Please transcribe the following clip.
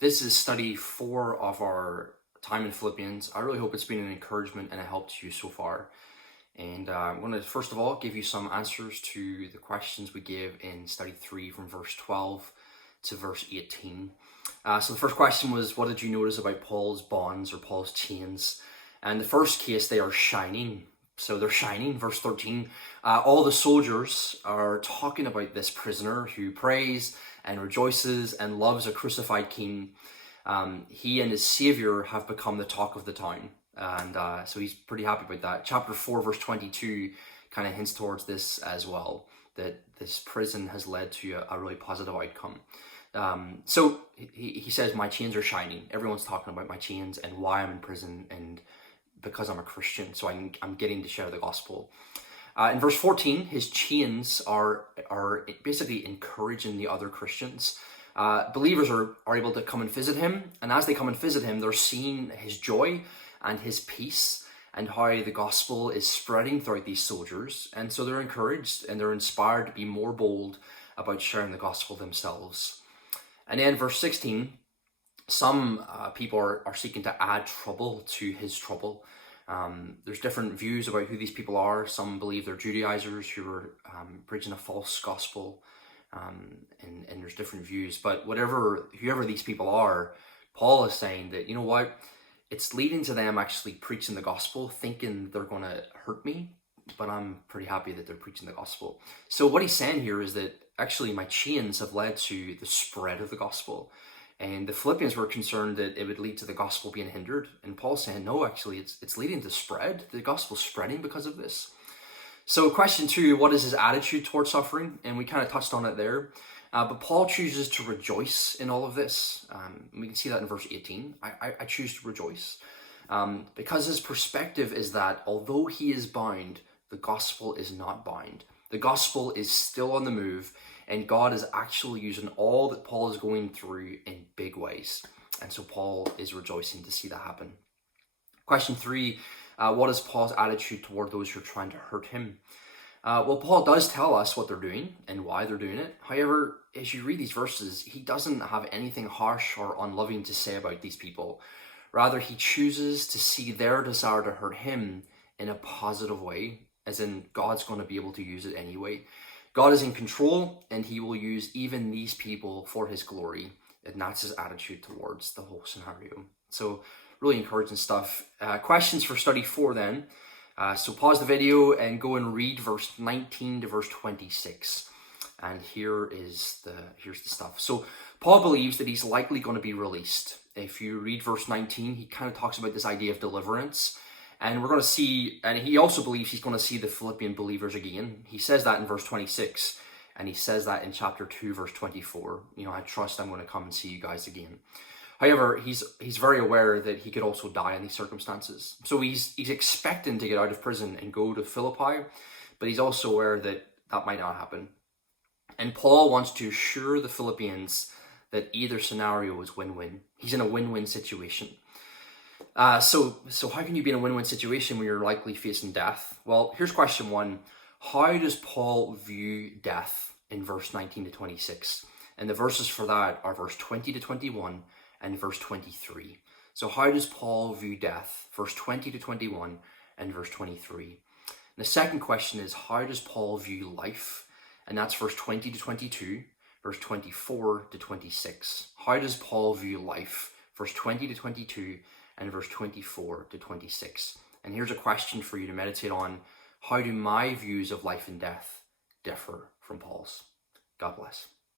This is study 4 of our time in Philippians. I really hope it's been an encouragement and a help to you so far. And I'm going to first of all give you some answers to the questions we gave in study 3 from verse 12 to verse 18. So the first question was, what did you notice about Paul's bonds or Paul's chains? And the first case, they are shining. So they're shining. Verse 13, all the soldiers are talking about this prisoner who prays and rejoices and loves a crucified king. He and his Saviour have become the talk of the town. And so he's pretty happy about that. Chapter 4, verse 22 kind of hints towards this as well, that this prison has led to a really positive outcome. So he says, my chains are shining. Everyone's talking about my chains and why I'm in prison and because I'm a Christian. So I'm getting to share the gospel. In verse 14, his chains are basically encouraging the other Christians. Believers are able to come and visit him. And as they come and visit him, they're seeing his joy and his peace and how the gospel is spreading throughout these soldiers. And so they're encouraged and they're inspired to be more bold about sharing the gospel themselves. And then verse 16, some people are seeking to add trouble to his trouble. There's different views about who these people are. Some believe they're Judaizers who are preaching a false gospel, and there's different views. But whoever these people are, Paul is saying that, you know what, it's leading to them actually preaching the gospel, thinking they're going to hurt me, but I'm pretty happy that they're preaching the gospel. So what he's saying here is that actually my chains have led to the spread of the gospel. And the Philippians were concerned that it would lead to the gospel being hindered. And Paul's saying, no, actually, it's leading to spread. The gospel's spreading because of this. So question 2, what is his attitude towards suffering? And we kind of touched on it there. But Paul chooses to rejoice in all of this. We can see that in verse 18. I choose to rejoice. Because his perspective is that although he is bound, the gospel is not bound. The gospel is still on the move. And God is actually using all that Paul is going through in big ways. And so Paul is rejoicing to see that happen. Question 3, what is Paul's attitude toward those who are trying to hurt him? Well, Paul does tell us what they're doing and why they're doing it. However, as you read these verses, he doesn't have anything harsh or unloving to say about these people. Rather, he chooses to see their desire to hurt him in a positive way, as in God's going to be able to use it anyway. God is in control, and he will use even these people for his glory. And that's his attitude towards the whole scenario. So really encouraging stuff. Questions for study 4 then. So pause the video and go and read verse 19 to verse 26. And here's the stuff. So Paul believes that he's likely going to be released. If you read verse 19, he kind of talks about this idea of deliverance. And we're going to see, and he also believes he's going to see the Philippian believers again. He says that in verse 26, and he says that in chapter 2, verse 24. You know, I trust I'm going to come and see you guys again. However, he's very aware that he could also die in these circumstances. So he's expecting to get out of prison and go to Philippi, but he's also aware that that might not happen. And Paul wants to assure the Philippians that either scenario is win-win. He's in a win-win situation. So how can you be in a win-win situation when you're likely facing death? Well, here's question 1. How does Paul view death in verse 19 to 26? And the verses for that are verse 20 to 21 and verse 23. So how does Paul view death? Verse 20 to 21 and verse 23. And the second question is, how does Paul view life? And that's verse 20 to 22, verse 24 to 26. How does Paul view life? Verse 20 to 22 and verse 24 to 26. And here's a question for you to meditate on. How do my views of life and death differ from Paul's? God bless.